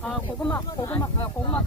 啊，火锅马，火锅马，啊，火锅马。